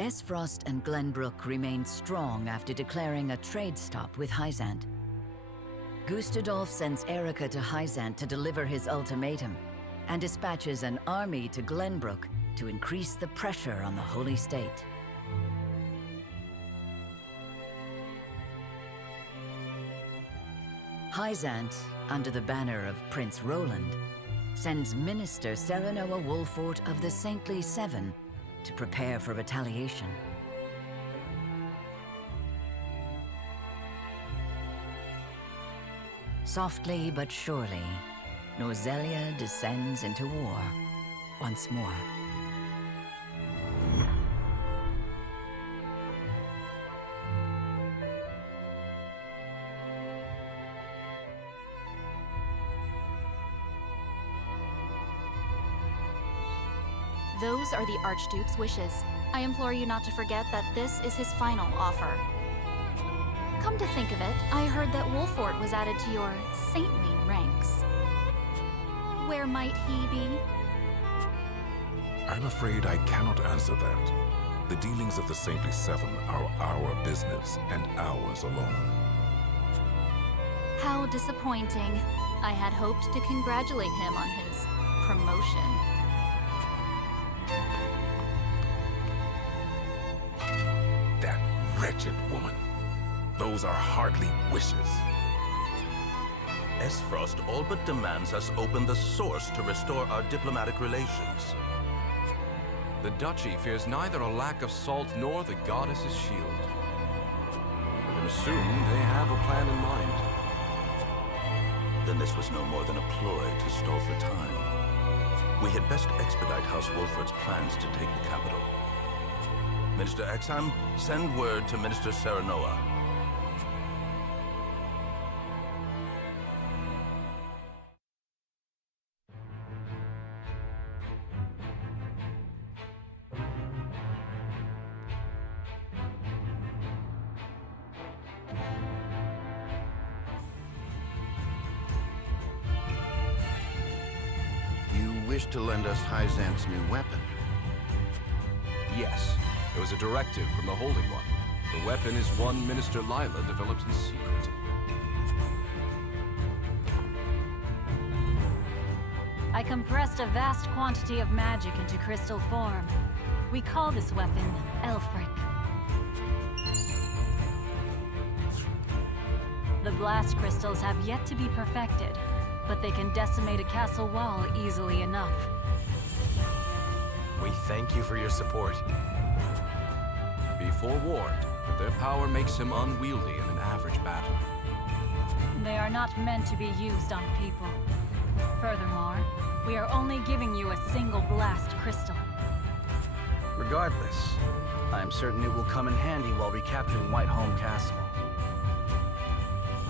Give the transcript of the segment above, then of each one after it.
Esfrost and Glenbrook remained strong after declaring a trade stop with Hyzante. Gustadolf sends Erica to Hyzante to deliver his ultimatum, and dispatches an army to Glenbrook to increase the pressure on the Holy State. Hyzante, under the banner of Prince Roland, sends Minister Serenoa Wolffort of the Saintly Seven to prepare for retaliation. Softly but surely, Norzelia descends into war once more. Those are the Archduke's wishes. I implore you not to forget that this is his final offer. Come to think of it, I heard that Wolffort was added to your saintly ranks. Where might he be? I'm afraid I cannot answer that. The dealings of the Saintly Seven are our business, and ours alone. How disappointing. I had hoped to congratulate him on his promotion. That wretched woman. Those are hardly wishes. Esfrost all but demands us open the source to restore our diplomatic relations. The Duchy fears neither a lack of salt nor the goddess's shield. I would assume they have a plan in mind. Then this was no more than a ploy to stall for time. We had best expedite House Wolffort's plans to take the capital. Minister Exham, send word to Minister Serenoa. To lend us Hyzante's new weapon. Yes, it was a directive from the Holy One. The weapon is one Minister Lila developed in secret. I compressed a vast quantity of magic into crystal form. We call this weapon Elfric. The blast crystals have yet to be perfected, but they can decimate a castle wall easily enough. We thank you for your support. Be forewarned that their power makes him unwieldy in an average battle. They are not meant to be used on people. Furthermore, we are only giving you a single blast crystal. Regardless, I am certain it will come in handy while recapturing Whiteholm Castle.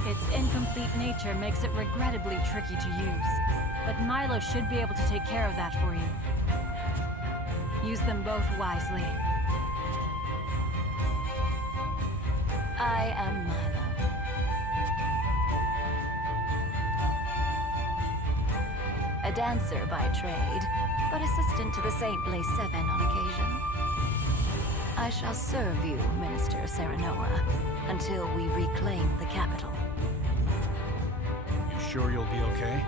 Its incomplete nature makes it regrettably tricky to use, but Milo should be able to take care of that for you. Use them both wisely. I am Milo. A dancer by trade, but assistant to the Saintly Seven on occasion. I shall serve you, Minister Serenoa, until we reclaim the capital. Sure you'll be okay?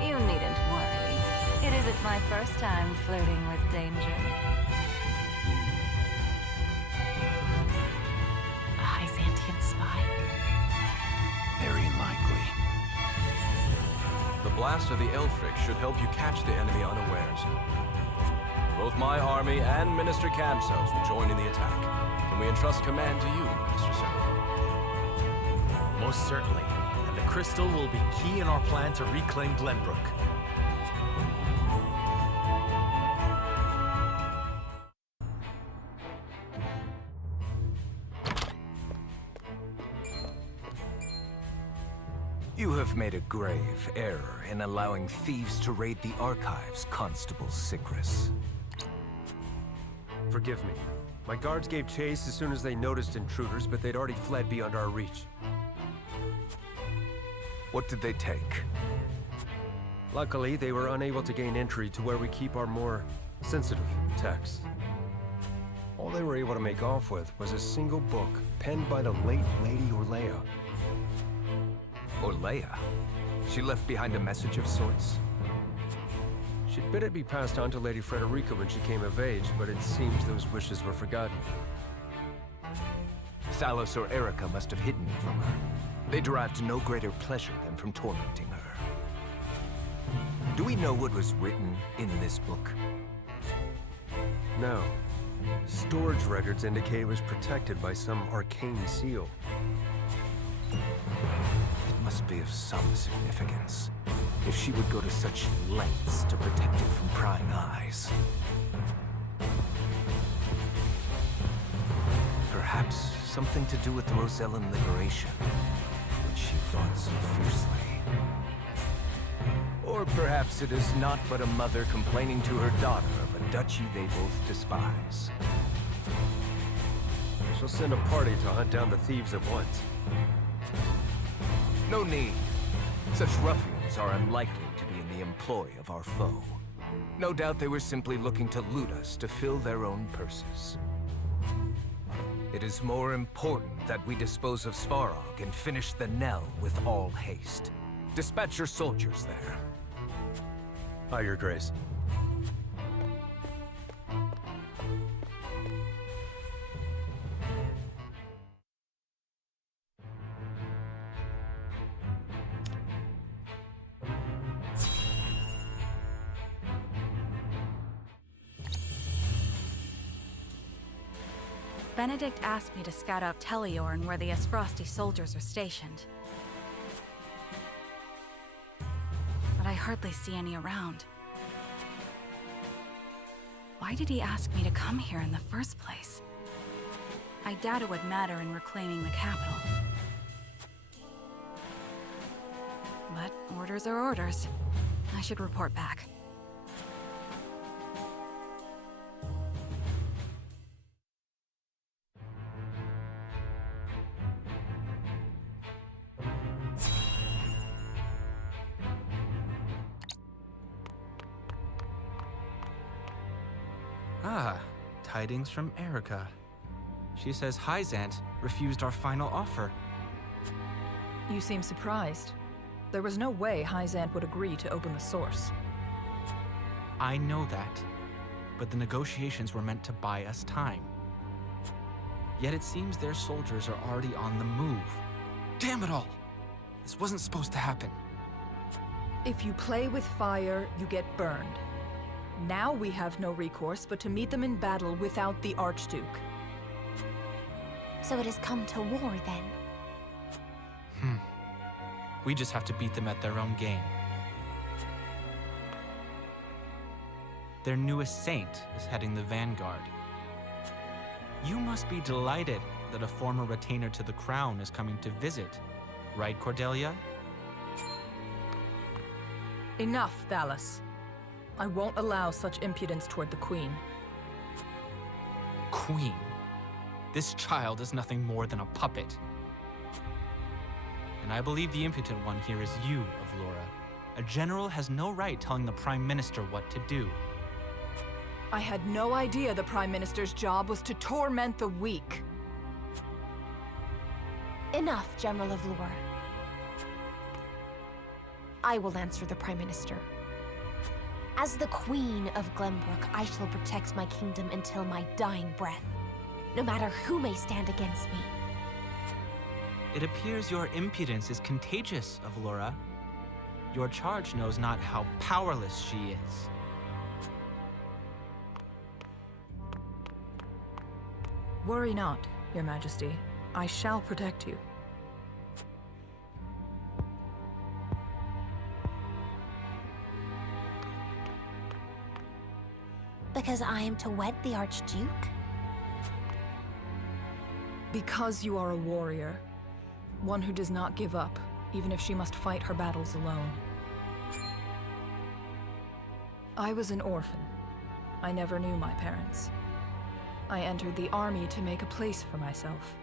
You needn't worry. It isn't my first time flirting with danger. A Hyzantean spy? Very likely. The blast of the Elfric should help you catch the enemy unawares. Both my army and Minister Camsel's will join in the attack. Can we entrust command to you, Minister Serenoa? Most certainly. The crystal will be key in our plan to reclaim Glenbrook. You have made a grave error in allowing thieves to raid the archives, Constable Sigris. Forgive me. My guards gave chase as soon as they noticed intruders, but they'd already fled beyond our reach. What did they take? Luckily, they were unable to gain entry to where we keep our more sensitive texts. All they were able to make off with was a single book, penned by the late Lady Orlaea. Orlaea? She left behind a message of sorts? She'd bid it be passed on to Lady Frederica when she came of age, but it seems those wishes were forgotten. Thalos or Erica must have hidden it from her. They derived no greater pleasure than from tormenting her. Do we know what was written in this book? No. Storage records indicate it was protected by some arcane seal. It must be of some significance, if she would go to such lengths to protect it from prying eyes. Perhaps something to do with the Rosellan liberation, which she fought so fiercely. Or perhaps it is not but a mother complaining to her daughter of a duchy they both despise. She'll send a party to hunt down the thieves at once. No need. Such ruffians are unlikely to be in the employ of our foe. No doubt they were simply looking to loot us to fill their own purses. It is more important that we dispose of Svarog and finish the Nell with all haste. Dispatch your soldiers there. Aye, Your Grace. Benedict asked me to scout out Telliore and where the Esfrosti soldiers are stationed. But I hardly see any around. Why did he ask me to come here in the first place? I doubt it would matter in reclaiming the capital. But orders are orders. I should report back. Ah, tidings from Erica. She says Hyzante refused our final offer. You seem surprised. There was no way Hyzante would agree to open the source. I know that, but the negotiations were meant to buy us time. Yet it seems their soldiers are already on the move. Damn it all! This wasn't supposed to happen. If you play with fire, you get burned. Now we have no recourse but to meet them in battle without the Archduke. So it has come to war, then? We just have to beat them at their own game. Their newest saint is heading the vanguard. You must be delighted that a former retainer to the crown is coming to visit, right, Cordelia? Enough, Thalos. I won't allow such impudence toward the Queen. Queen? This child is nothing more than a puppet. And I believe the impotent one here is you, Avlora. A general has no right telling the Prime Minister what to do. I had no idea the Prime Minister's job was to torment the weak. Enough, General Avlora. I will answer the Prime Minister. As the Queen of Glenbrook, I shall protect my kingdom until my dying breath, no matter who may stand against me. It appears your impudence is contagious, Avlora. Your charge knows not how powerless she is. Worry not, Your Majesty. I shall protect you. Because I am to wed the Archduke? Because you are a warrior. One who does not give up, even if she must fight her battles alone. I was an orphan. I never knew my parents. I entered the army to make a place for myself.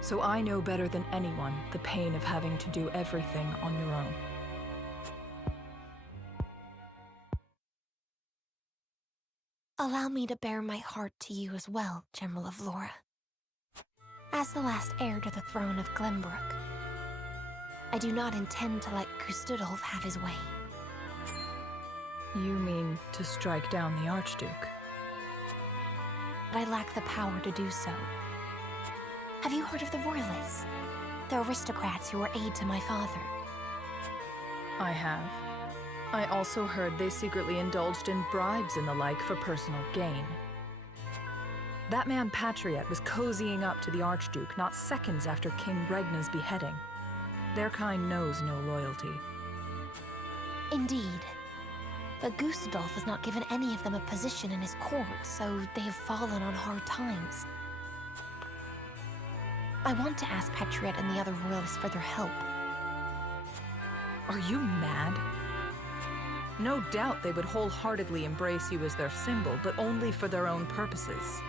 So I know better than anyone the pain of having to do everything on your own. Allow me to bare my heart to you as well, General Avlora. As the last heir to the throne of Glenbrook, I do not intend to let Gustadolf have his way. You mean to strike down the Archduke? But I lack the power to do so. Have you heard of the Royalists? The aristocrats who were aid to my father. I have. I also heard they secretly indulged in bribes and the like for personal gain. That man Patriot was cozying up to the Archduke not seconds after King Regna's beheading. Their kind knows no loyalty. Indeed. But Gustadolf has not given any of them a position in his court, so they have fallen on hard times. I want to ask Patriot and the other royalists for their help. Are you mad? No doubt they would wholeheartedly embrace you as their symbol, but only for their own purposes.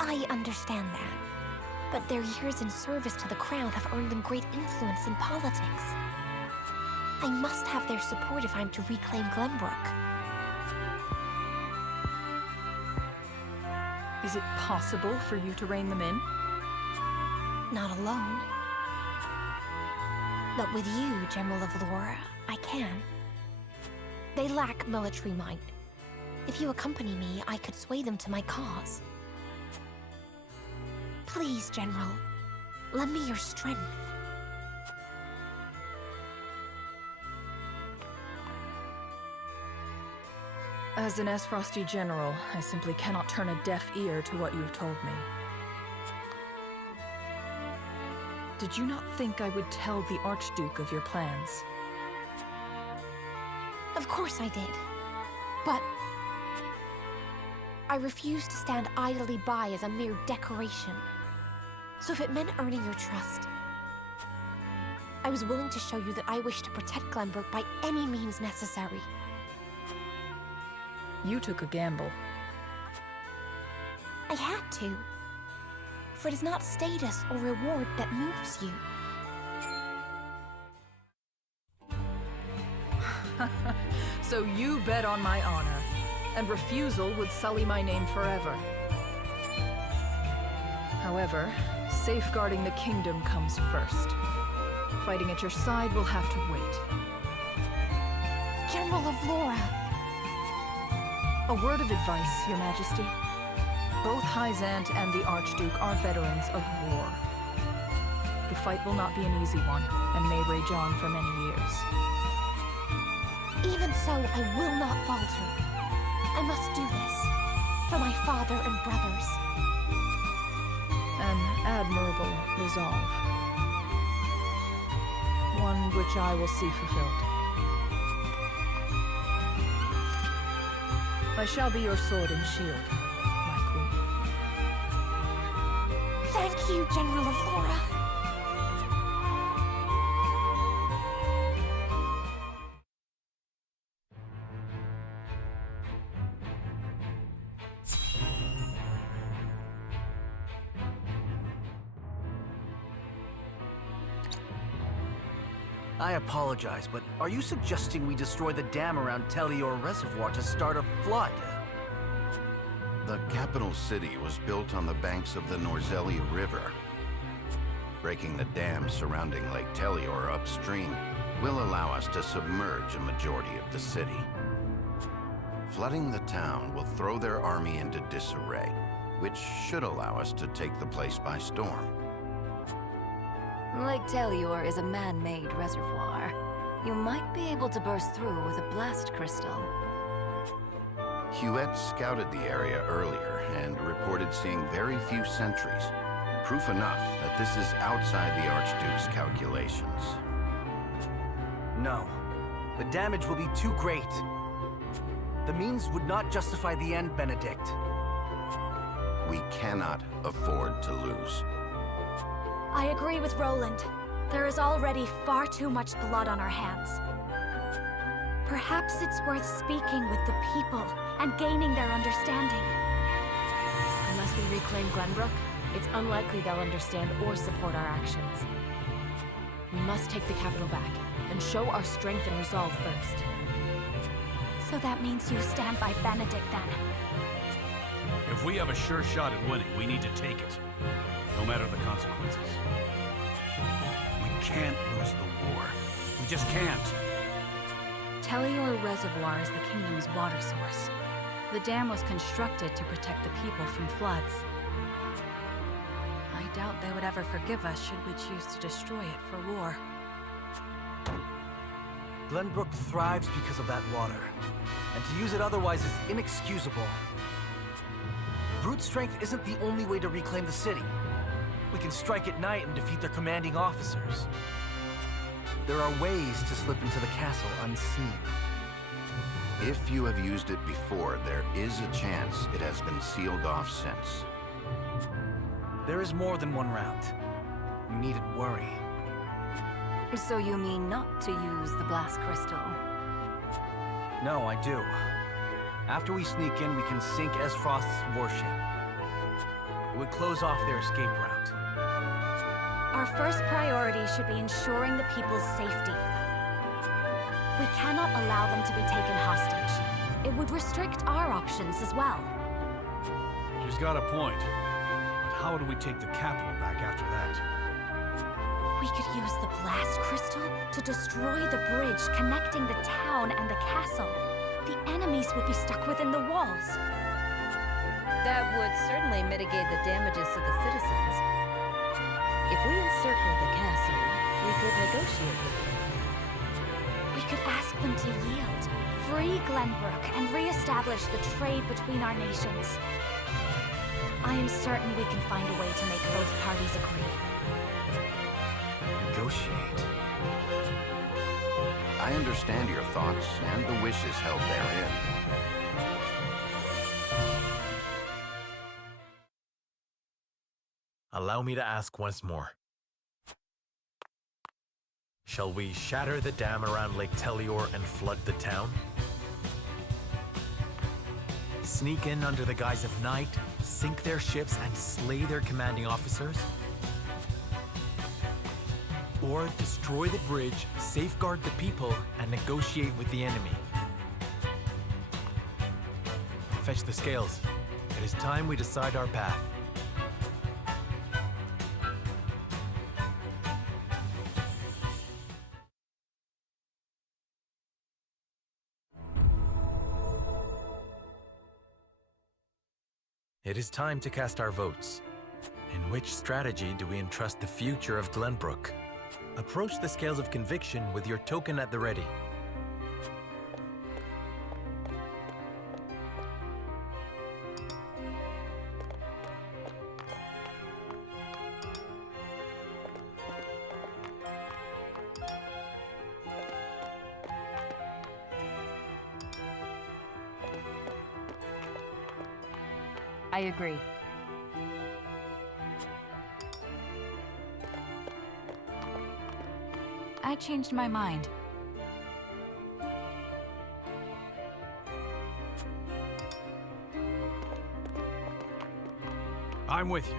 I understand that. But their years in service to the crown have earned them great influence in politics. I must have their support if I'm to reclaim Glenbrook. Is it possible for you to rein them in? Not alone. But with you, General Avlora, I can. They lack military might. If you accompany me, I could sway them to my cause. Please, General, lend me your strength. As an Esfrosty general, I simply cannot turn a deaf ear to what you have told me. Did you not think I would tell the Archduke of your plans? Of course I did. But I refuse to stand idly by as a mere decoration. So if it meant earning your trust, I was willing to show you that I wish to protect Glenbrook by any means necessary. You took a gamble. I had to. For it is not status or reward that moves you. So you bet on my honor, and refusal would sully my name forever. However, safeguarding the kingdom comes first. Fighting at your side will have to wait. General Avlora! A word of advice, Your Majesty. Both Hyzante and the Archduke are veterans of war. The fight will not be an easy one, and may rage on for many years. Even so, I will not falter. I must do this. For my father and brothers. An admirable resolve. One which I will see fulfilled. I shall be your sword and shield, my queen. Thank you, General Avlora. I apologize, but are you suggesting we destroy the dam around Telliore Reservoir to start a flood? The capital city was built on the banks of the Norzelli River. Breaking the dam surrounding Lake Telliore upstream will allow us to submerge a majority of the city. Flooding the town will throw their army into disarray, which should allow us to take the place by storm. Lake Telliore is a man-made reservoir. You might be able to burst through with a blast crystal. Huet scouted the area earlier and reported seeing very few sentries. Proof enough that this is outside the Archduke's calculations. No. The damage will be too great. The means would not justify the end, Benedict. We cannot afford to lose. I agree with Roland. There is already far too much blood on our hands. Perhaps it's worth speaking with the people and gaining their understanding. Unless we reclaim Glenbrook, it's unlikely they'll understand or support our actions. We must take the capital back and show our strength and resolve first. So that means you stand by Benedict, then? If we have a sure shot at winning, we need to take it. No matter the consequences. We can't lose the war. We just can't. Telliore Reservoir is the kingdom's water source. The dam was constructed to protect the people from floods. I doubt they would ever forgive us should we choose to destroy it for war. Glenbrook thrives because of that water, and to use it otherwise is inexcusable. Brute strength isn't the only way to reclaim the city. We can strike at night and defeat their commanding officers. There are ways to slip into the castle unseen. If you have used it before, there is a chance it has been sealed off since. There is more than one route. You needn't worry. So you mean not to use the blast crystal? No, I do. After we sneak in, we can sink Esfrost's warship. It would close off their escape route. Our first priority should be ensuring the people's safety. We cannot allow them to be taken hostage. It would restrict our options as well. She's got a point. But how do we take the capital back after that? We could use the blast crystal to destroy the bridge connecting the town and the castle. The enemies would be stuck within the walls. That would certainly mitigate the damages to the citizens. If we encircle the castle, we could negotiate with them. We could ask them to yield, free Glenbrook, and re-establish the trade between our nations. I am certain we can find a way to make both parties agree. Negotiate. I understand your thoughts and the wishes held therein. Allow me to ask once more. Shall we shatter the dam around Lake Telliore and flood the town? Sneak in under the guise of night, sink their ships, and slay their commanding officers? Or destroy the bridge, safeguard the people, and negotiate with the enemy? Fetch the scales. It is time we decide our path. It is time to cast our votes. In which strategy do we entrust the future of Glenbrook? Approach the scales of conviction with your token at the ready. I agree. I changed my mind. I'm with you.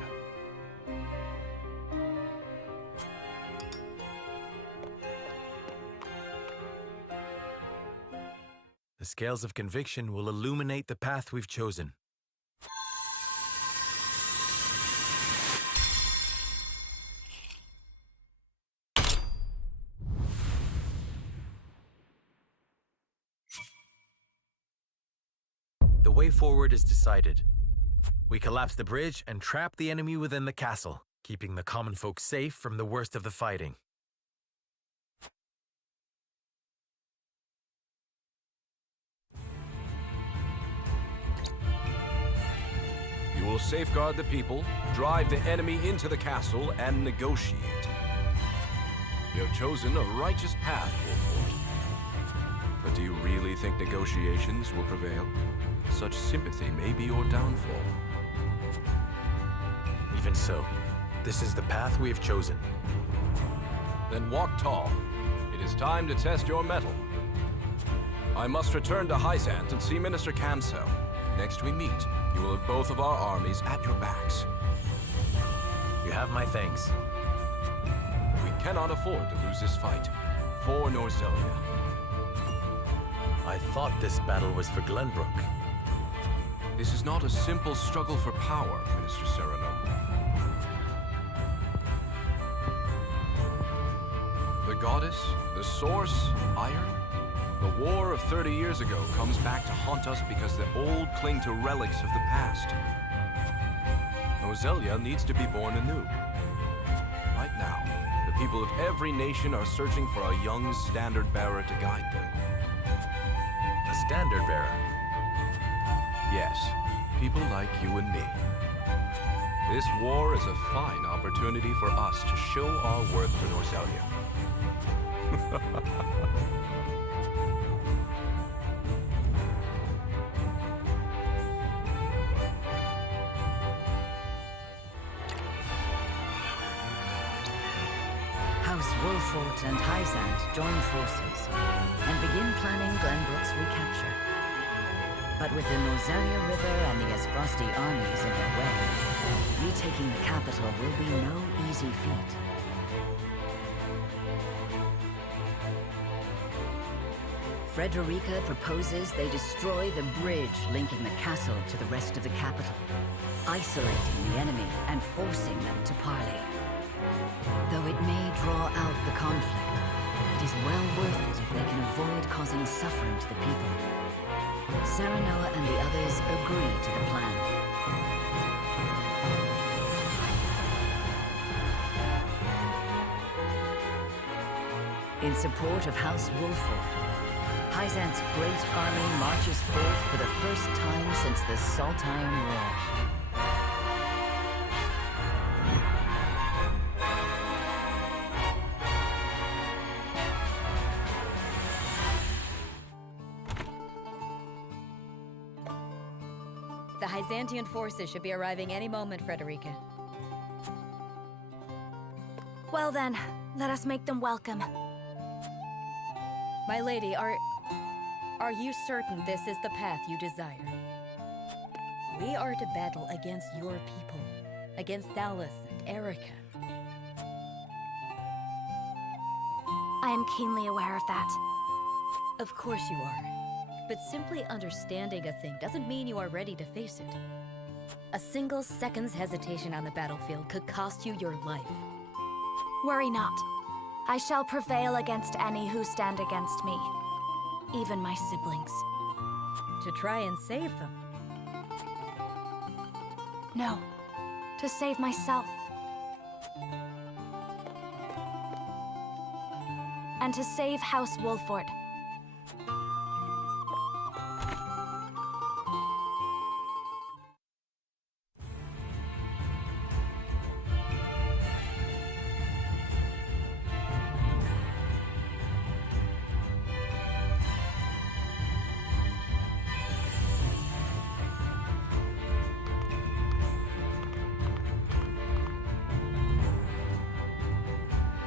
The scales of conviction will illuminate the path we've chosen. The way forward is decided. We collapse the bridge and trap the enemy within the castle, keeping the common folk safe from the worst of the fighting. You will safeguard the people, drive the enemy into the castle, and negotiate. You have chosen a righteous path, Wolffort. But do you really think negotiations will prevail? Such sympathy may be your downfall. Even so, this is the path we have chosen. Then walk tall. It is time to test your mettle. I must return to Hyzante and see Minister Camso. Next we meet, you will have both of our armies at your backs. You have my thanks. We cannot afford to lose this fight. For Norzelia. I thought this battle was for Glenbrook. This is not a simple struggle for power, Minister Sereno. The goddess, the source, iron? The war of 30 years ago comes back to haunt us because the old cling to relics of the past. Nozelia needs to be born anew. Right now, the people of every nation are searching for a young standard-bearer to guide them. A standard-bearer? Yes, people like you and me. This war is a fine opportunity for us to show our worth to Nozelia. House Wolffort and Hyzante join forces and begin planning Glenbrook's recapture. But with the Nozelia River and the Esfrosti armies in their way, retaking the capital will be no easy feat. Frederica proposes they destroy the bridge linking the castle to the rest of the capital, isolating the enemy and forcing them to parley. Though it may draw out the conflict, it is well worth it if they can avoid causing suffering to the people. Serenoa and the others agree to the plan. In support of House Wolffort, Hyzante's great army marches forth for the first time since the Salt Iron War. The Hyzantean forces should be arriving any moment, Frederica. Well then, let us make them welcome. My lady, are you certain this is the path you desire? We are to battle against your people, against Thalis and Erica. I am keenly aware of that. Of course you are. But simply understanding a thing doesn't mean you are ready to face it. A single second's hesitation on the battlefield could cost you your life. Worry not. I shall prevail against any who stand against me. Even my siblings. To try and save them? No. To save myself. And to save House Wolffort.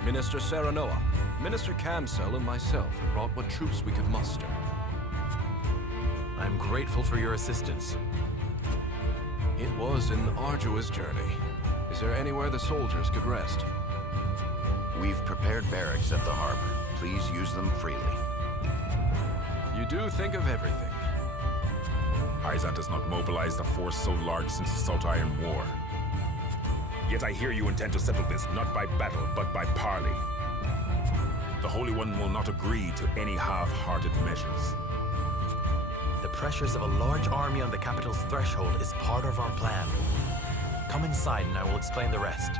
Minister Serenoa, Minister Camsell, and myself have brought what troops we could muster. I'm grateful for your assistance. It was an arduous journey. Is there anywhere the soldiers could rest? We've prepared barracks at the harbor. Please use them freely. You do think of everything. Hyzante has not mobilized a force so large since the Salt Iron War. Yet I hear you intend to settle this, not by battle, but by parley. The Holy One will not agree to any half-hearted measures. The pressures of a large army on the capital's threshold is part of our plan. Come inside and I will explain the rest.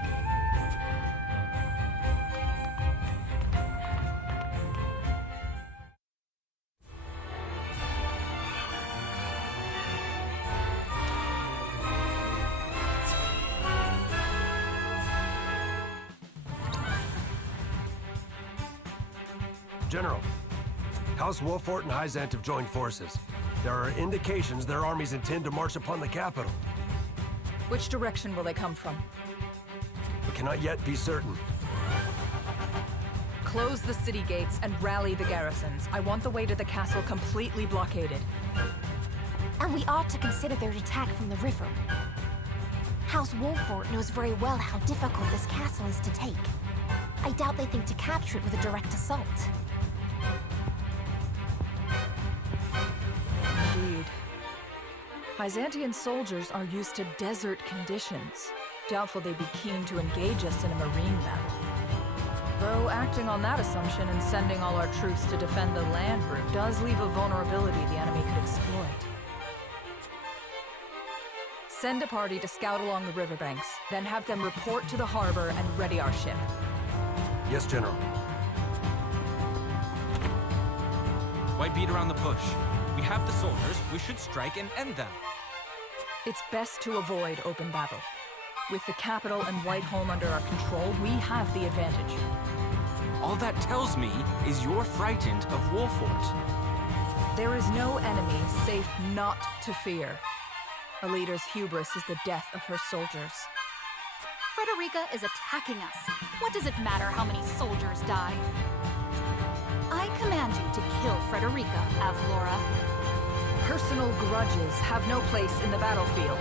General, House Wolffort and Hyzante have joined forces. There are indications their armies intend to march upon the capital. Which direction will they come from? We cannot yet be certain. Close the city gates and rally the garrisons. I want the way to the castle completely blockaded. And we ought to consider their attack from the river. House Wolffort knows very well how difficult this castle is to take. I doubt they think to capture it with a direct assault. Hyzantean soldiers are used to desert conditions. Doubtful they'd be keen to engage us in a marine battle. Though acting on that assumption and sending all our troops to defend the land route does leave a vulnerability the enemy could exploit. Send a party to scout along the riverbanks, then have them report to the harbor and ready our ship. Yes, General. Why beat around the bush? We have the soldiers, we should strike and end them. It's best to avoid open battle. With the capital and Whiteholm under our control, we have the advantage. All that tells me is you're frightened of Wolffort. There is no enemy safe not to fear. A leader's hubris is the death of her soldiers. Frederica is attacking us. What does it matter how many soldiers die? I command you to kill Frederica, Avlora. Personal grudges have no place in the battlefield.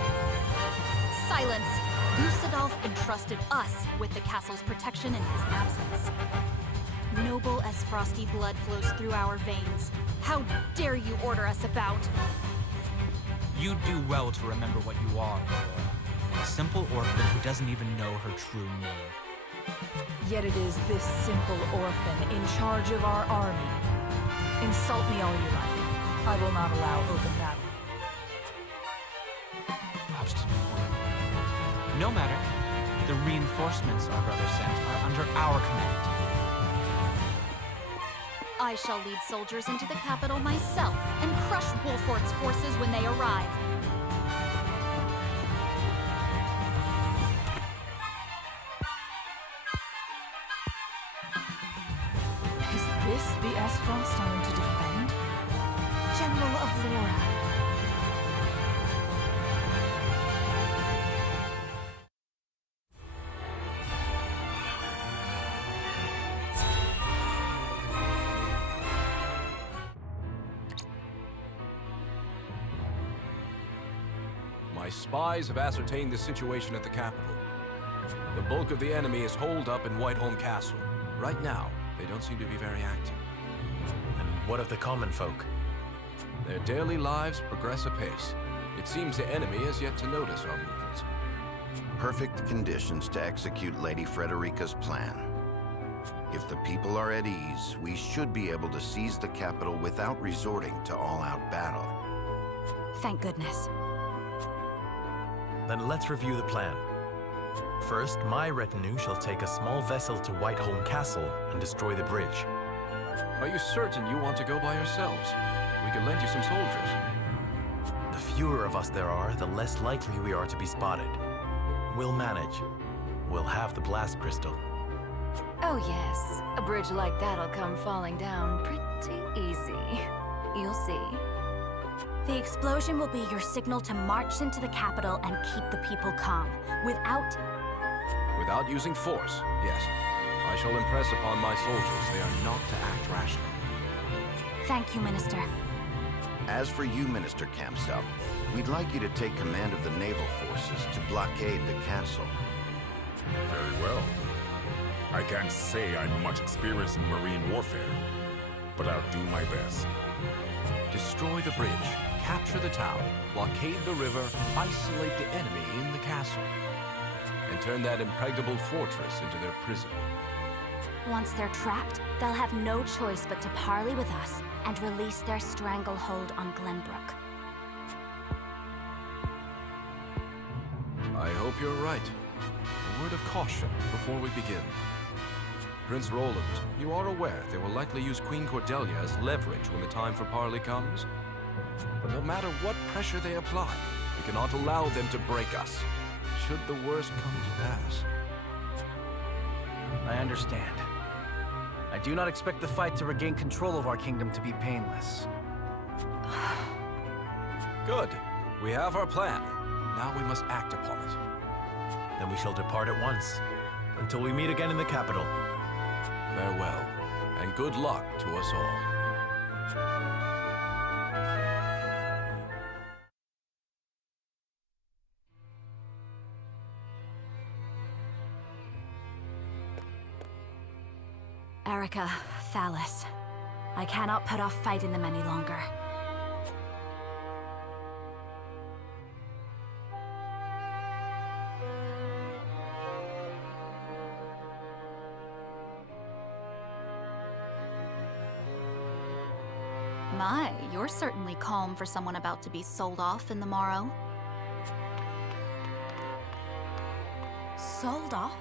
Silence! Gustadolf entrusted us with the castle's protection in his absence. Noble as frosty blood flows through our veins. How dare you order us about? You do well to remember what you are, Aurora. A simple orphan who doesn't even know her true name. Yet it is this simple orphan in charge of our army. Insult me all you like. I will not allow open battle. Obstinate woman. No matter. The reinforcements our brother sent are under our command. I shall lead soldiers into the capital myself and crush Wolffort's forces when they arrive. Is this the Frost I am to defend? General Avlora. My spies have ascertained the situation at the capital. The bulk of the enemy is holed up in Whiteholm Castle. Right now, they don't seem to be very active. And what of the common folk? Their daily lives progress apace. It seems the enemy has yet to notice our movements. Perfect conditions to execute Lady Frederica's plan. If the people are at ease, we should be able to seize the capital without resorting to all-out battle. Thank goodness. Then let's review the plan. First, my retinue shall take a small vessel to Whiteholm Castle and destroy the bridge. Are you certain you want to go by yourselves? We can lend you some soldiers. The fewer of us there are, the less likely we are to be spotted. We'll manage. We'll have the blast crystal. Oh yes, a bridge like that'll come falling down pretty easy. You'll see. The explosion will be your signal to march into the capital and keep the people calm. Without using force, yes. I shall impress upon my soldiers they are not to act rashly. Thank you, Minister. As for you, Minister Kamsel, we'd like you to take command of the naval forces to blockade the castle. Very well. I can't say I'm much experienced in marine warfare, but I'll do my best. Destroy the bridge, capture the town, blockade the river, isolate the enemy in the castle, and turn that impregnable fortress into their prison. Once they're trapped, they'll have no choice but to parley with us and release their stranglehold on Glenbrook. I hope you're right. A word of caution before we begin. Prince Roland, you are aware they will likely use Queen Cordelia as leverage when the time for parley comes. But no matter what pressure they apply, we cannot allow them to break us, should the worst come to pass. I understand. I do not expect the fight to regain control of our kingdom to be painless. Good. We have our plan. Now we must act upon it. Then we shall depart at once, until we meet again in the capital. Farewell, and good luck to us all. Erica, Thalis, I cannot put off fighting them any longer. My, you're certainly calm for someone about to be sold off in the morrow. Sold off?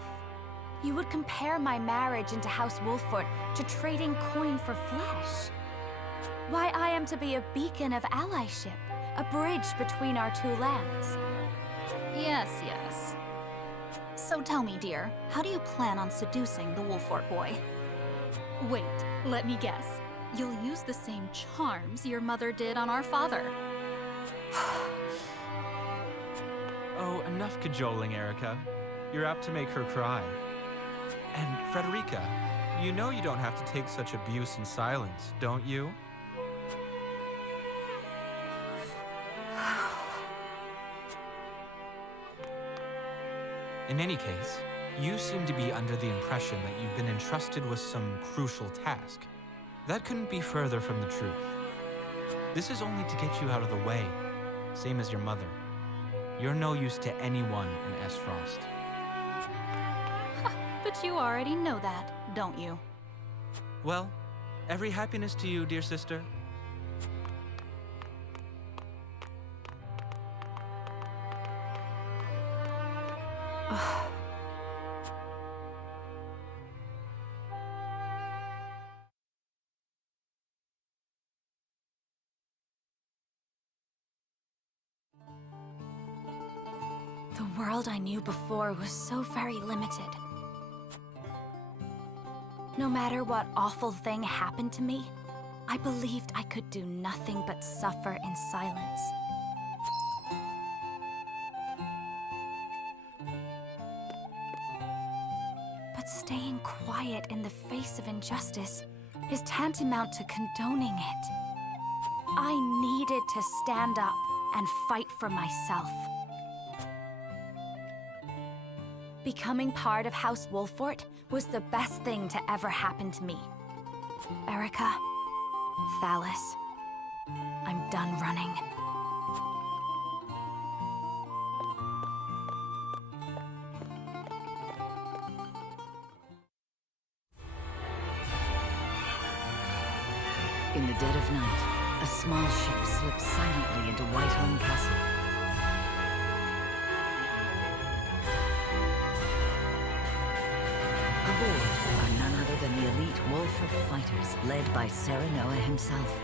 You would compare my marriage into House Wolffort to trading coin for flesh. Why, I am to be a beacon of allyship, a bridge between our two lands. Yes, yes. So tell me, dear, how do you plan on seducing the Wolffort boy? Wait, let me guess. You'll use the same charms your mother did on our father. Oh, enough cajoling, Erica. You're apt to make her cry. And Frederica, you know you don't have to take such abuse in silence, don't you? In any case, you seem to be under the impression that you've been entrusted with some crucial task. That couldn't be further from the truth. This is only to get you out of the way, same as your mother. You're no use to anyone in S. Frost. But you already know that, don't you? Well, every happiness to you, dear sister. The world I knew before was so very limited. No matter what awful thing happened to me, I believed I could do nothing but suffer in silence. But staying quiet in the face of injustice is tantamount to condoning it. I needed to stand up and fight for myself. Becoming part of House Wolffort was the best thing to ever happen to me. Erica, Thalas, I'm done running. In the dead of night, a small ship slips silently into Whiteholm Castle. Aboard are none other than the elite Wolffort fighters, led by Serenoa himself.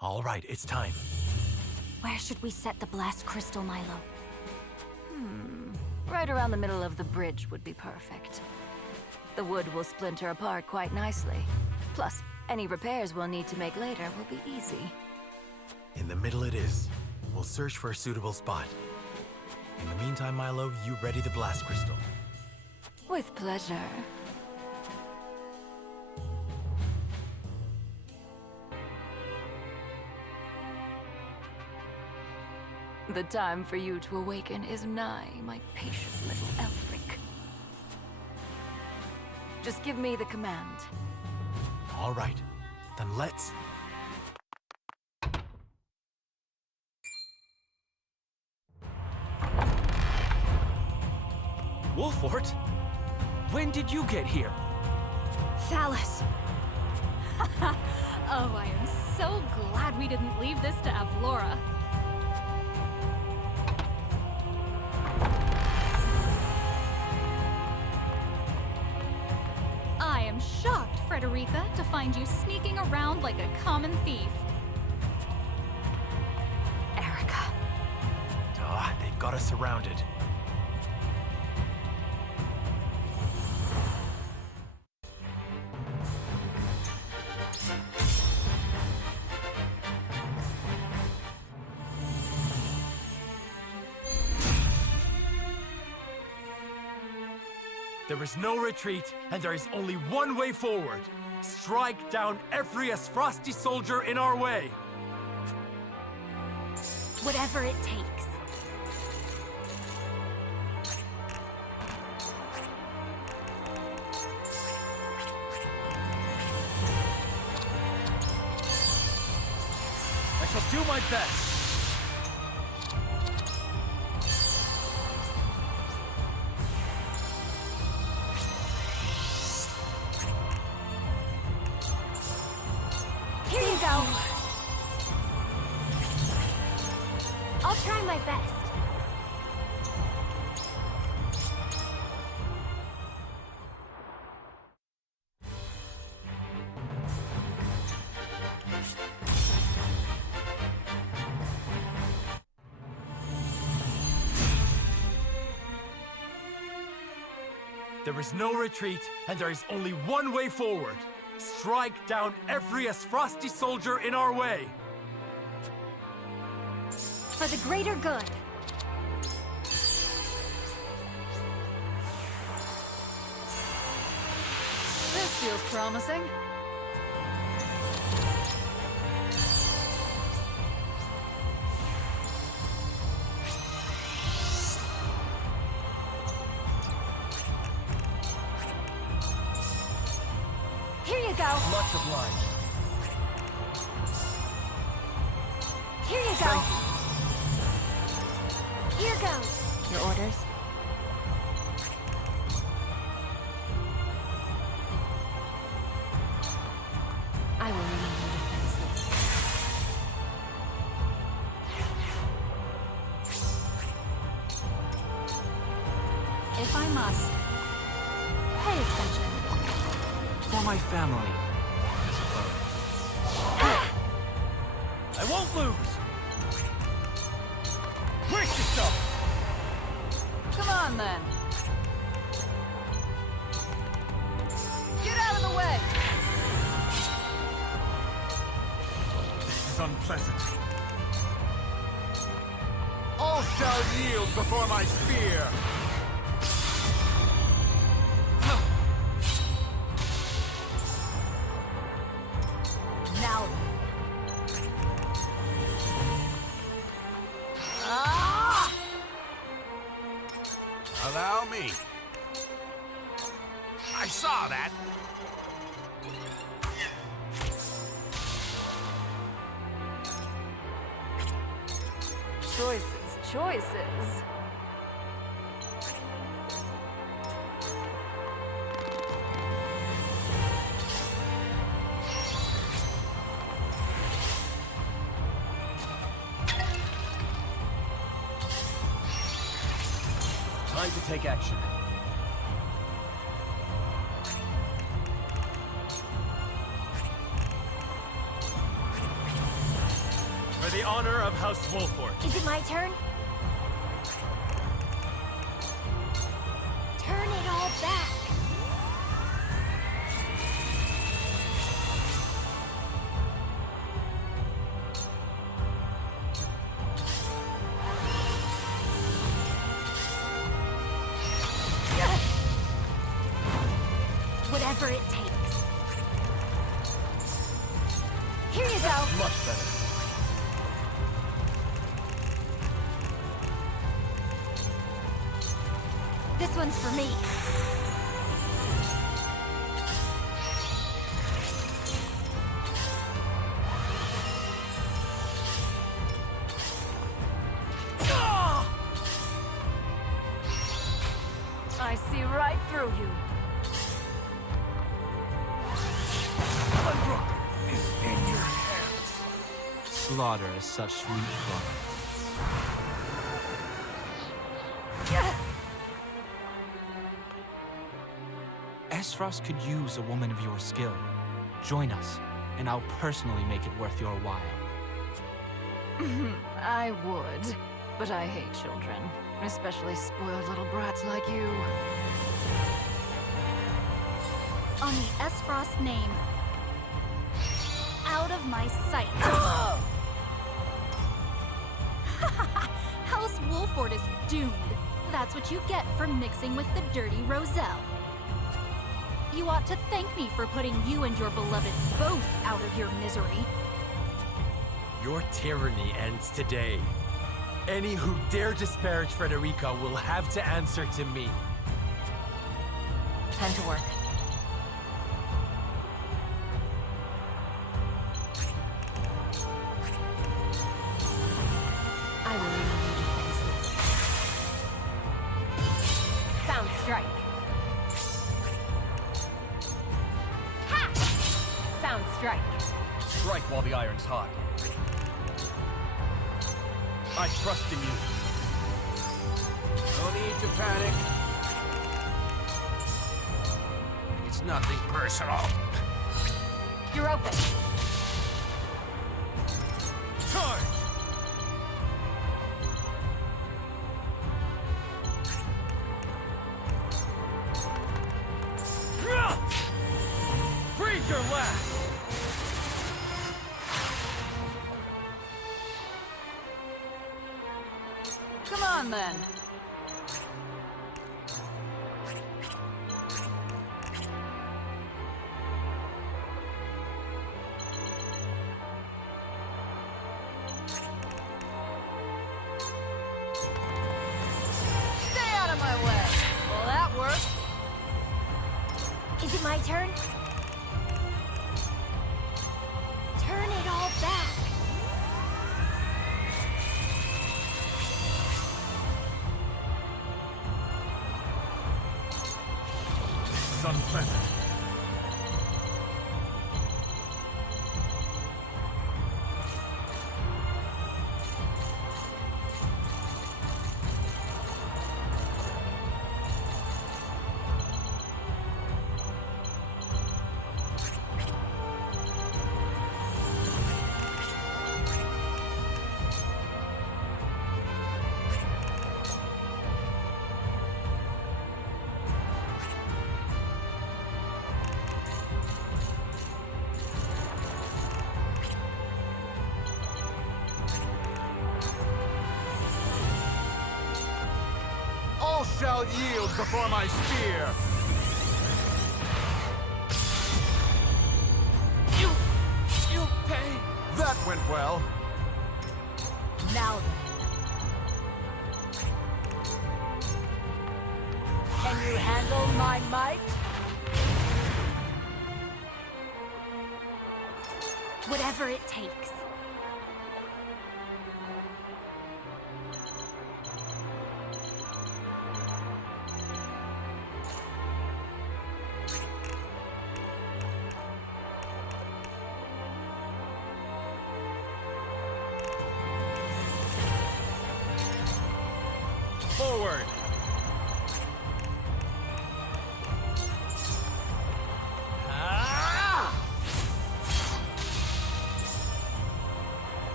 All right, it's time. Where should we set the blast crystal, Milo? Right around the middle of the bridge would be perfect. The wood will splinter apart quite nicely. Plus, any repairs we'll need to make later will be easy. In the middle it is. We'll search for a suitable spot. In the meantime, Milo, you ready the blast crystal. With pleasure. The time for you to awaken is nigh, my patient little Elfric. Just give me the command. All right, then let's... Wolffort? When did you get here? Thalas! Oh, I am so glad we didn't leave this to Avlora. I am shocked, Frederica, to find you sneaking around like a common thief. Erica. They've got us surrounded. There is no retreat, and there is only one way forward. Strike down every Frosty soldier in our way. Whatever it takes. I shall do my best. Here you go. I'll try my best. There is no retreat, and there is only one way forward. Strike down every Frosty soldier in our way. For the greater good. This feels promising. Here you go. Much obliged. Here you go. Here goes. Your orders? I will leave you defenseless. If I must, pay attention. For my family, I won't lose. Brace yourself. Come on, then. Get out of the way! This is unpleasant. All shall yield before my spear. Now. Allow me. I saw that. Choices. Time to take action. for the honor of House Wolffort. Is it my turn? Turn it all back. Whatever it takes. Here you go. Much better. This one's for me. I see right through you. Slaughter is such sweet fun. Esfrost could use a woman of your skill. Join us, and I'll personally make it worth your while. I would, but I hate children, especially spoiled little brats like you. On the Esfrost name. Out of my sight. House Wolffort is doomed. That's what you get for mixing with the dirty Roselle. You ought to thank me for putting you and your beloved both out of your misery. Your tyranny ends today. Any who dare disparage Frederica will have to answer to me. Time to work. while the iron's hot. I trust in you. No need to panic. It's nothing personal. You're open. Charge! Breathe your last! Come on, then. Stay out of my way. Well, that worked. Is it my turn? Turn it all back. This is unpleasant. All shall yield before my spear. You pay! That went well. Now then. Can you handle my might? Whatever it takes. Forward!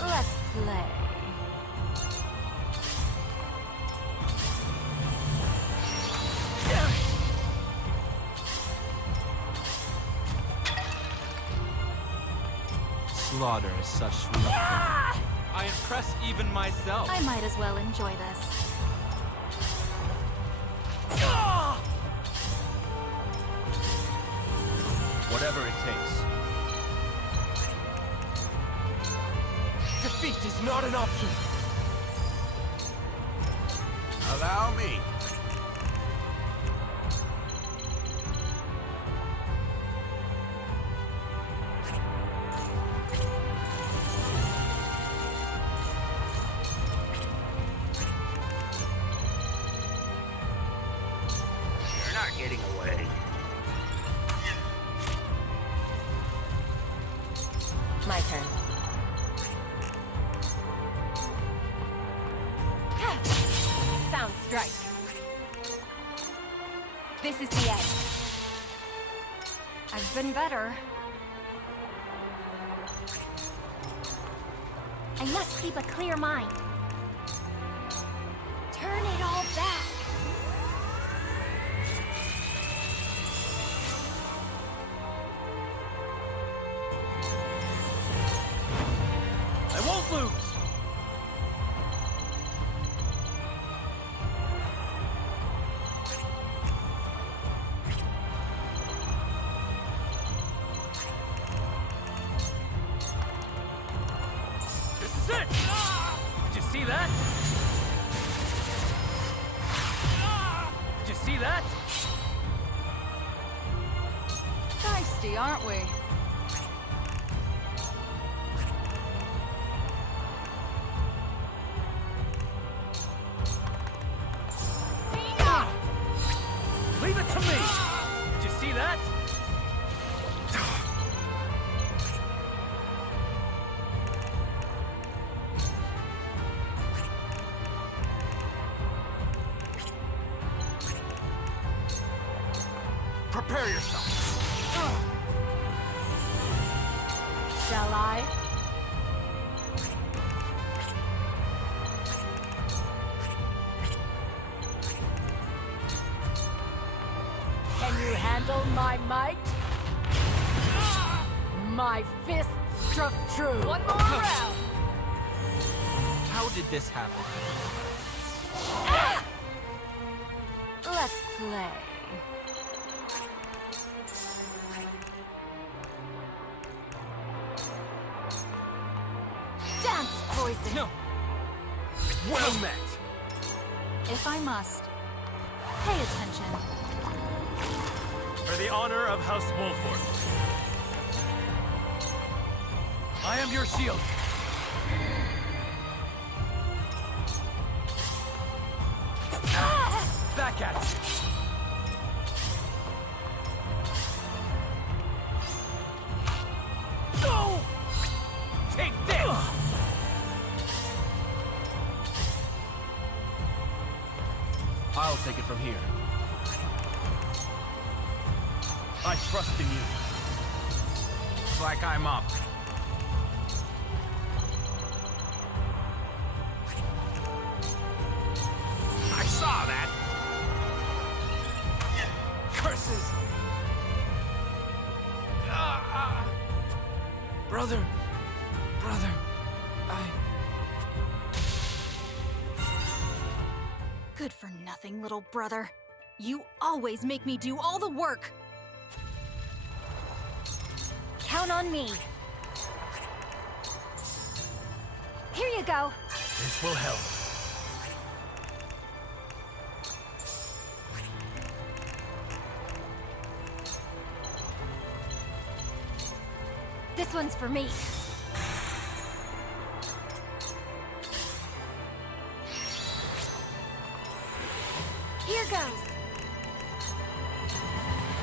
Let's play. Slaughter is such sweet fun. I impress even myself. I might as well enjoy this. Whatever it takes. Defeat is not an option. Allow me. You're not getting away. My turn. Sound strike. This is the end. I've been better. I must keep a clear mind. Turn it all back. I won't lose! This is it! Did you see that? Did you see that? Feisty, aren't we? Leave it to me! Did you see that? Prepare yourself. Shall I? Can you handle my might? My fist struck true. One more round. How did this happen? Let's play. Dance, poison. No. Well met. If I must, pay attention. For the honor of House Wolffort, I am your shield. Back at you. Go! Take this! I'll take it from here. I trust in you. It's like I'm up. I saw that. Curses! Brother, Good for nothing, little brother. You always make me do all the work. Count on me. Here you go. This will help. This one's for me. Here goes.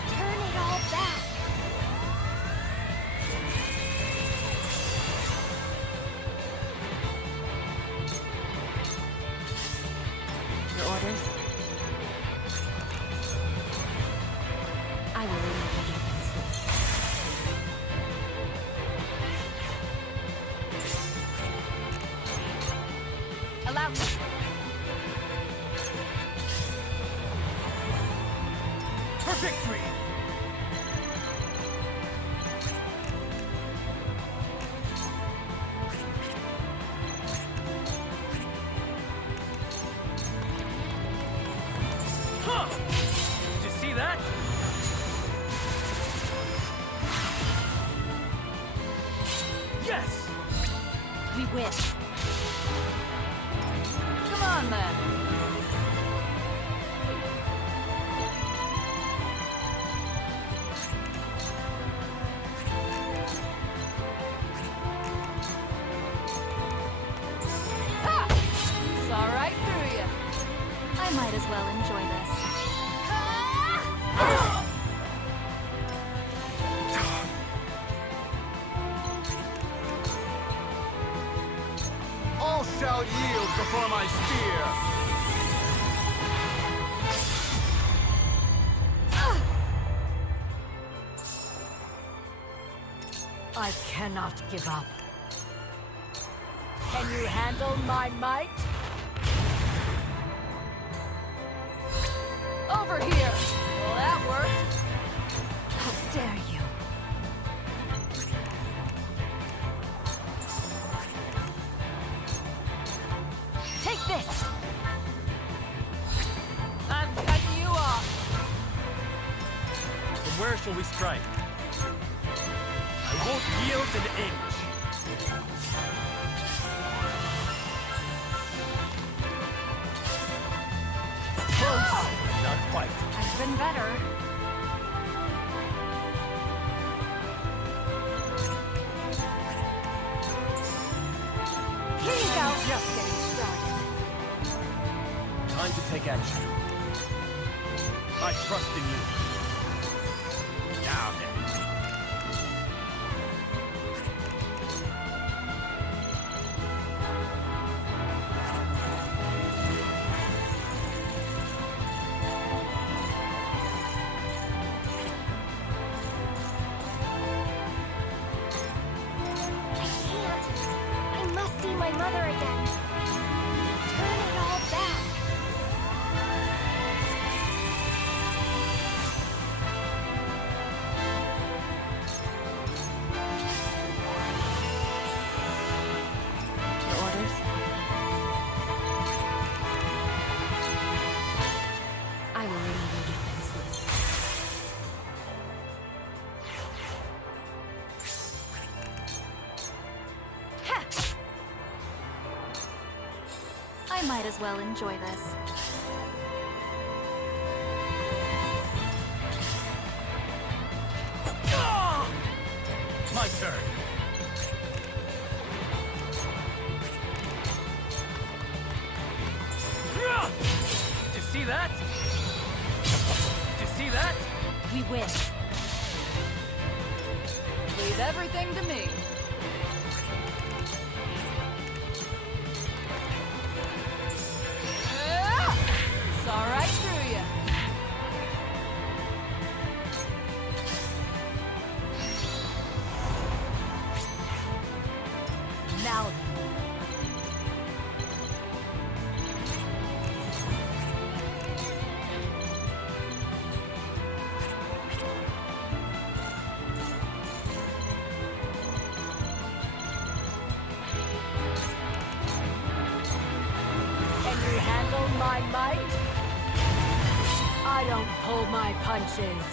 Turn it all back. Your orders? I will remember against this. Allow me. For victory! Huh! Did you see that? Yes! We win. Come on, then. Saw right through you. I might as well enjoy this. All shall yield before my spear. I cannot give up. Can you handle my might? Over here. Well, that worked. How dare you? Take this! I'm cutting you off. From where shall we strike? I won't yield an inch. Close, but not quite. I've been better. Here you go! Just getting started. Time to take action. I trust in you. Now then. my mother again. Turn it all back. Your orders? I will leave you defenseless. I might as well enjoy this. My turn. Did you see that? Did you see that? We win. Leave everything to me. Saw right through you. Now then. Can you handle my might? I don't pull my punches.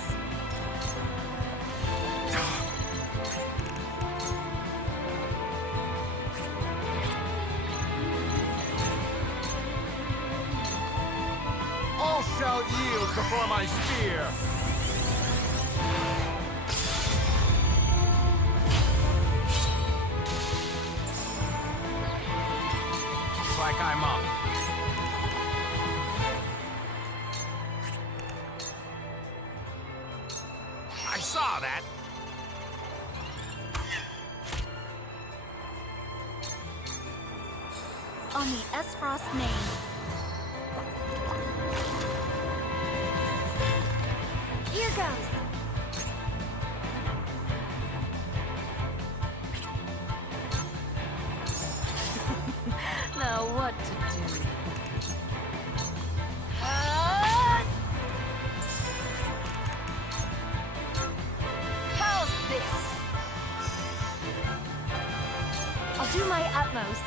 All shall yield before my spear. Looks like I'm up. I saw that. On the Esfrost name. Here goes. Now what to do? How's this? I'll do my utmost.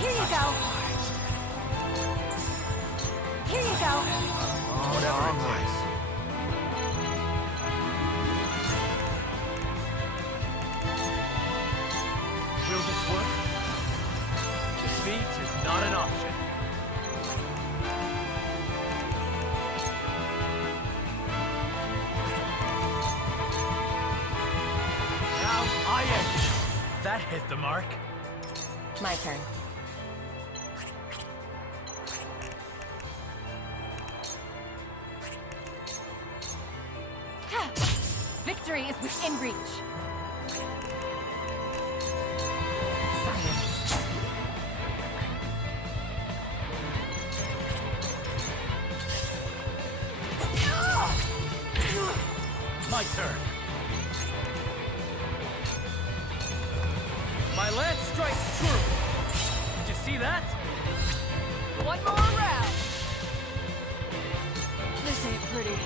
Here you go. Here you go. Whatever it takes. Will this work? Defeat is not an option. Now I end. That hit the mark. My turn. Victory is within reach. Silence. My turn. My lance strikes true. Did you see that? One more round. This ain't pretty.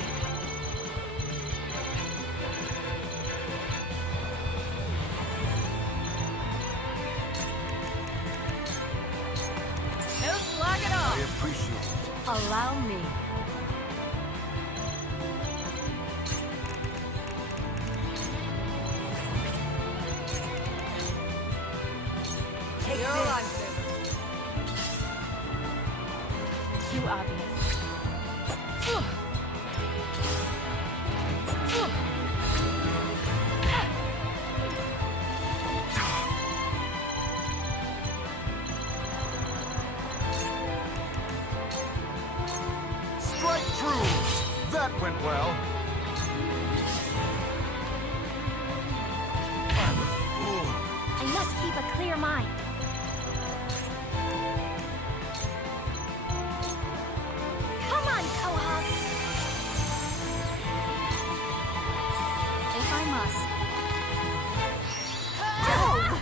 No slacking off. I appreciate it. Allow me. Take Your this. lifesaver. Too obvious. went well. I'm a fool. I must keep a clear mind. Come on, Quahog! If I must. Oh!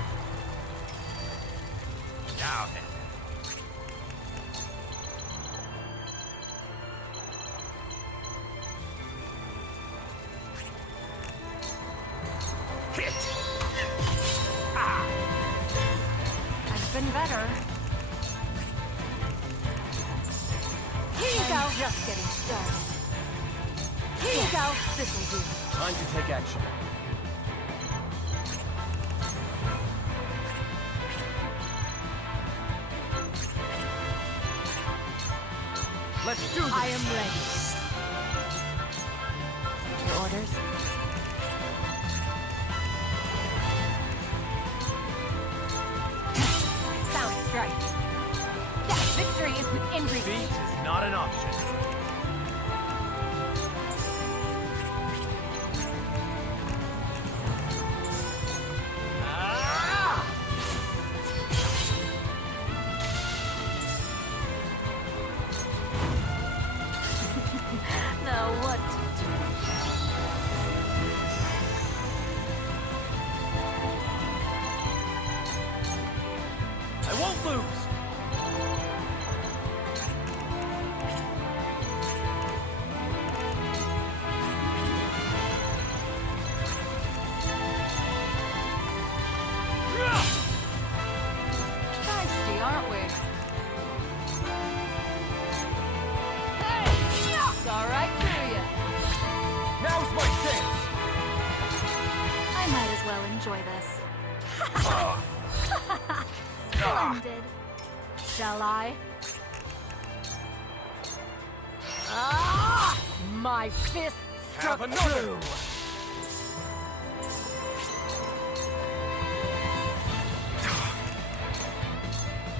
Now then. I've been better. Here you go. Just getting started. Here you go. This'll do. Time to take action. Let's do this! I am ready. Your orders? Sounds right. Yeah, victory is within reach. Defeat is not an option. Now what to do? I won't lose. Feisty, aren't we? Saw right through you. Now's my chance. I might as well enjoy this. Splendid. Shall I? Ah! My fist struck Have another. true.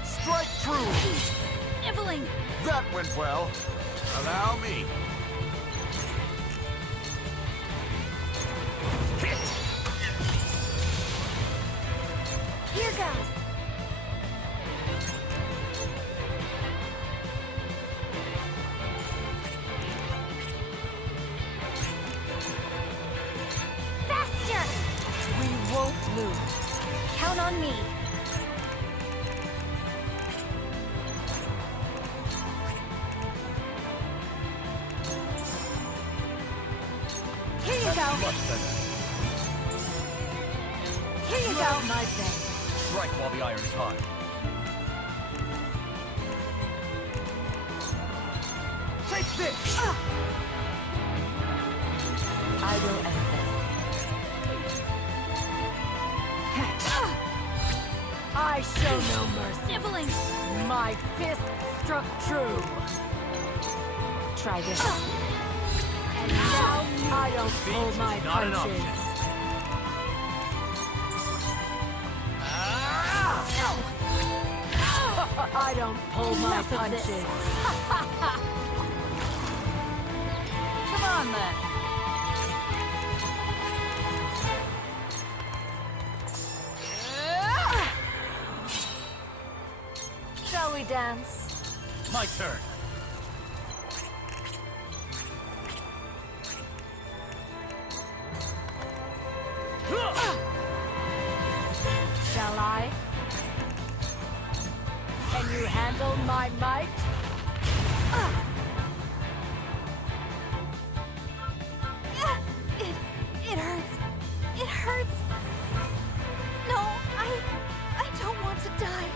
Strike true. Nibbling. That went well. Allow me. Here goes. Faster! We won't lose. Count on me. Here you go. Much better. Here you go. My thing. Strike while the iron is hot. Take this. I will end this. I show no mercy. Nibbling. My fist struck true. Try this. And now I don't pull Defeat my is not an punches. option. I don't pull my Enough of this. punches. Come on, then. Shall we dance? My turn. Shall I? Can you handle my might? It hurts. It hurts. No, I don't want to die.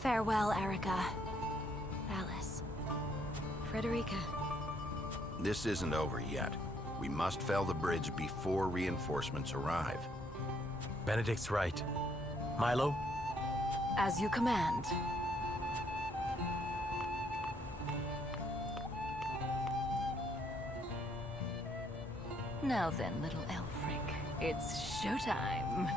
Farewell, Erica. Alice. Frederica. This isn't over yet. We must fell the bridge before reinforcements arrive. Benedict's right. Milo? As you command. Now then, little Elfric, it's showtime.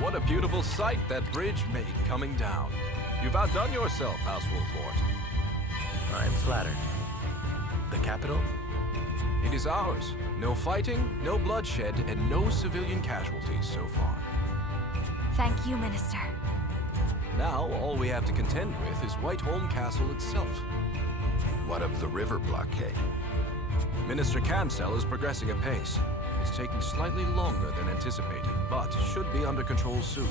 What a beautiful sight that bridge made coming down. You've outdone yourself, House Wolffort. I'm flattered. The capital? It is ours. No fighting, no bloodshed, and no civilian casualties so far. Thank you, Minister. Now, all we have to contend with is Whiteholm Castle itself. What of the river blockade? Minister Camsell is progressing apace. It's taking slightly longer than anticipated, but should be under control soon.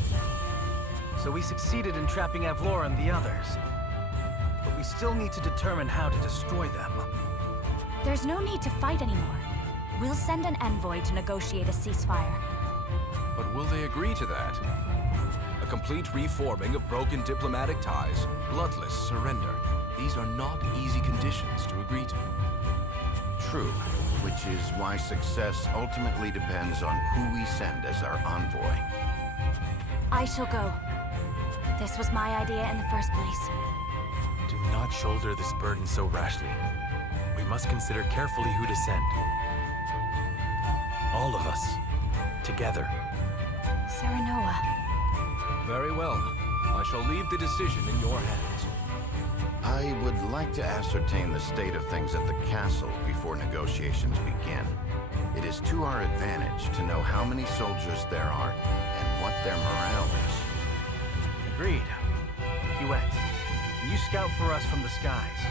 So we succeeded in trapping Avlora and the others. But we still need to determine how to destroy them. There's no need to fight anymore. We'll send an envoy to negotiate a ceasefire. But will they agree to that? A complete reforming of broken diplomatic ties, bloodless surrender. These are not easy conditions to agree to. True, which is why success ultimately depends on who we send as our envoy. I shall go. This was my idea in the first place. Do not shoulder this burden so rashly. We must consider carefully who to send. All of us. Together. Serenoa. Very well. I shall leave the decision in your hands. I would like to ascertain the state of things at the castle before negotiations begin. It is to our advantage to know how many soldiers there are and what their morale is. Agreed. Hewitt, you scout for us from the skies.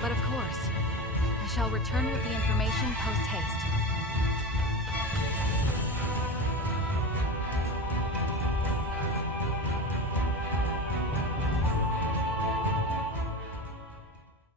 But of course, I shall return with the information post-haste.